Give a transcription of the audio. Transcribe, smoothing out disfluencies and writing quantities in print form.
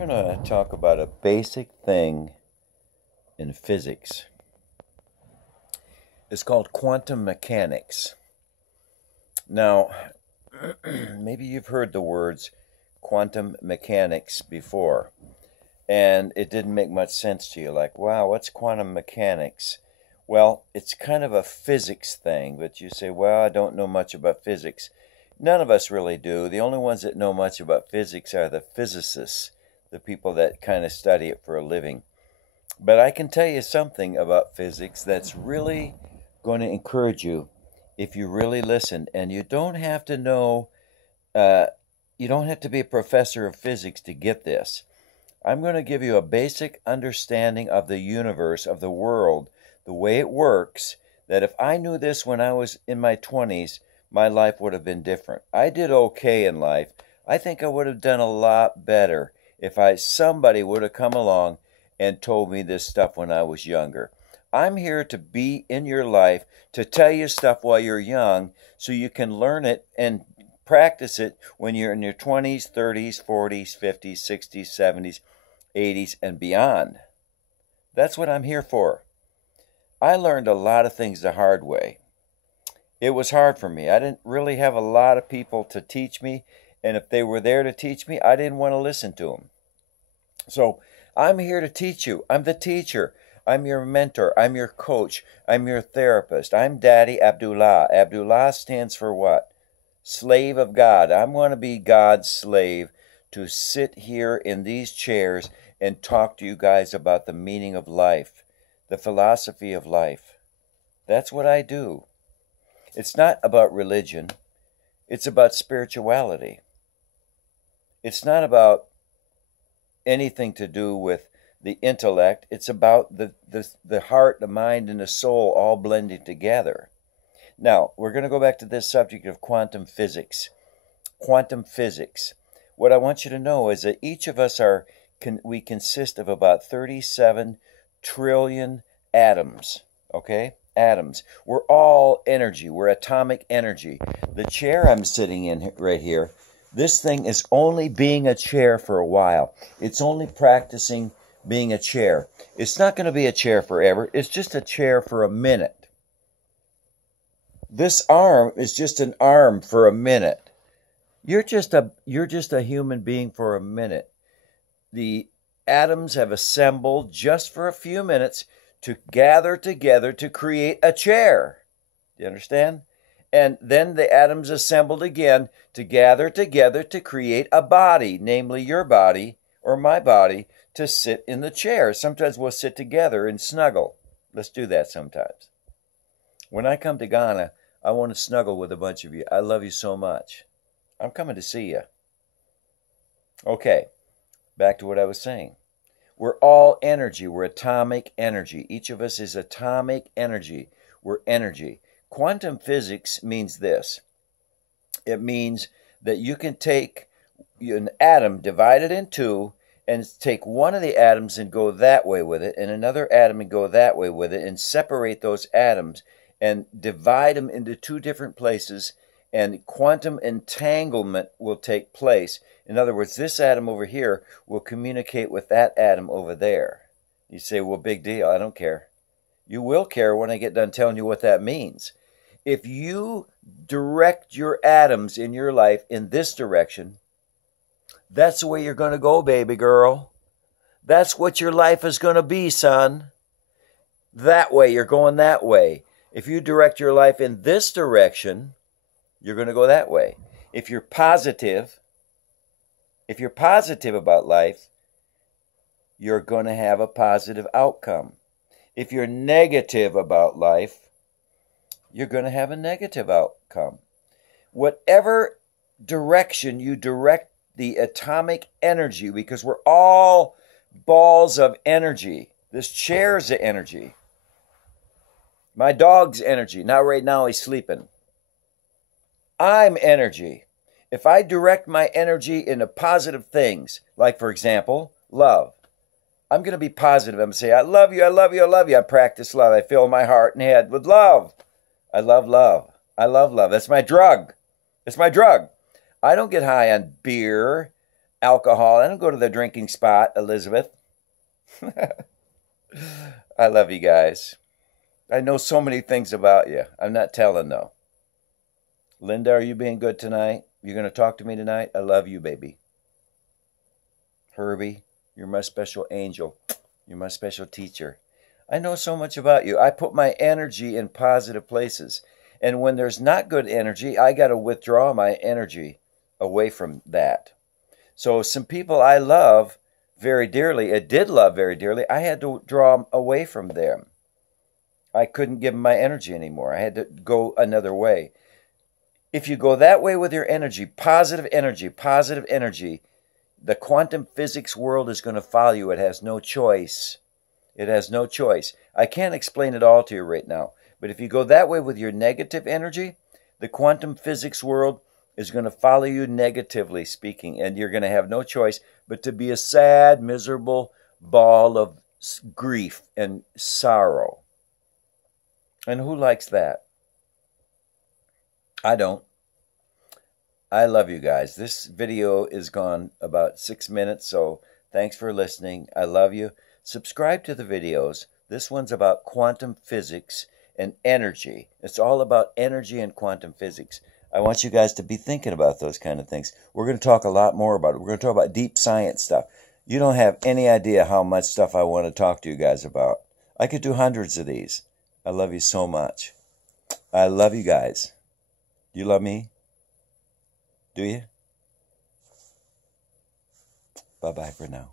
We're going to talk about a basic thing in physics. It's called quantum mechanics. Now, maybe you've heard the words quantum mechanics before, and it didn't make much sense to you. Like, wow, what's quantum mechanics? Well, it's kind of a physics thing, but you say, well, I don't know much about physics. None of us really do. The only ones that know much about physics are the physicists, the people that kind of study it for a living. But I can tell you something about physics that's really going to encourage you if you really listen. And you don't have to know, you don't have to be a professor of physics to get this. I'm going to give you a basic understanding of the universe, of the world, the way it works, that if I knew this when I was in my 20s, my life would have been different. I did okay in life. I think I would have done a lot better if somebody would have come along and told me this stuff when I was younger. I'm here to be in your life, to tell you stuff while you're young so you can learn it and practice it when you're in your 20s, 30s, 40s, 50s, 60s, 70s, 80s, and beyond. That's what I'm here for. I learned a lot of things the hard way. It was hard for me. I didn't really have a lot of people to teach me, and if they were there to teach me, I didn't want to listen to them. So I'm here to teach you. I'm the teacher. I'm your mentor. I'm your coach. I'm your therapist. I'm Daddy Abdullah. Abdullah stands for what? Slave of God. I'm going to be God's slave to sit here in these chairs and talk to you guys about the meaning of life, the philosophy of life. That's what I do. It's not about religion. It's about spirituality. It's not about anything to do with the intellect. It's about the heart, the mind, and the soul all blending together. Now, we're going to go back to this subject of quantum physics. Quantum physics. What I want you to know is that each of us we consist of about 37 trillion atoms. Okay? Atoms. We're all energy. We're atomic energy. The chair I'm sitting in right here, this thing is only being a chair for a while. It's only practicing being a chair. It's not going to be a chair forever. It's just a chair for a minute. This arm is just an arm for a minute. You're just a human being for a minute. The atoms have assembled just for a few minutes to gather together to create a chair. Do you understand? And then the atoms assembled again to gather together to create a body, namely your body or my body, to sit in the chair. Sometimes we'll sit together and snuggle. Let's do that sometimes. When I come to Ghana, I want to snuggle with a bunch of you. I love you so much. I'm coming to see you. Okay, back to what I was saying. We're all energy. We're atomic energy. Each of us is atomic energy. We're energy. Quantum physics means this. It means that you can take an atom, divide it in two, and take one of the atoms and go that way with it, and another atom and go that way with it, and separate those atoms and divide them into two different places, and quantum entanglement will take place. In other words, this atom over here will communicate with that atom over there. You say, well, big deal. I don't care. You will care when I get done telling you what that means. If you direct your atoms in your life in this direction, that's the way you're going to go, baby girl. That's what your life is going to be, son. That way, you're going that way. If you direct your life in this direction, you're going to go that way. If you're positive about life, you're going to have a positive outcome. If you're negative about life, you're going to have a negative outcome. Whatever direction you direct the atomic energy, because we're all balls of energy. This chair's the energy. My dog's energy. Now, right now, he's sleeping. I'm energy. If I direct my energy into positive things, like, for example, love, I'm going to be positive. I'm going to say, I love you, I love you, I love you. I practice love. I fill my heart and head with love. I love love. I love love. That's my drug. It's my drug. I don't get high on beer. alcohol. I don't go to the drinking spot, Elizabeth. I love you guys. I know so many things about you. I'm not telling, though. Linda, are you being good tonight? You're going to talk to me tonight? I love you, baby. Herbie, you're my special angel. You're my special teacher. I know so much about you. I put my energy in positive places. And when there's not good energy, I got to withdraw my energy away from that. So some people I love very dearly, did love very dearly, I had to draw away from them. I couldn't give them my energy anymore. I had to go another way. If you go that way with your energy, positive energy, the quantum physics world is going to follow you. It has no choice. It has no choice. I can't explain it all to you right now. But if you go that way with your negative energy, the quantum physics world is going to follow you negatively speaking. And you're going to have no choice but to be a sad, miserable ball of grief and sorrow. And who likes that? I don't. I love you guys. This video is gone about 6 minutes, so thanks for listening. I love you. Subscribe to the videos. This one's about quantum physics and energy. It's all about energy and quantum physics. I want you guys to be thinking about those kind of things. We're going to talk a lot more about it. We're going to talk about deep science stuff. You don't have any idea how much stuff I want to talk to you guys about. I could do hundreds of these. I love you so much. I love you guys. Do you love me? Do you? Bye-bye for now.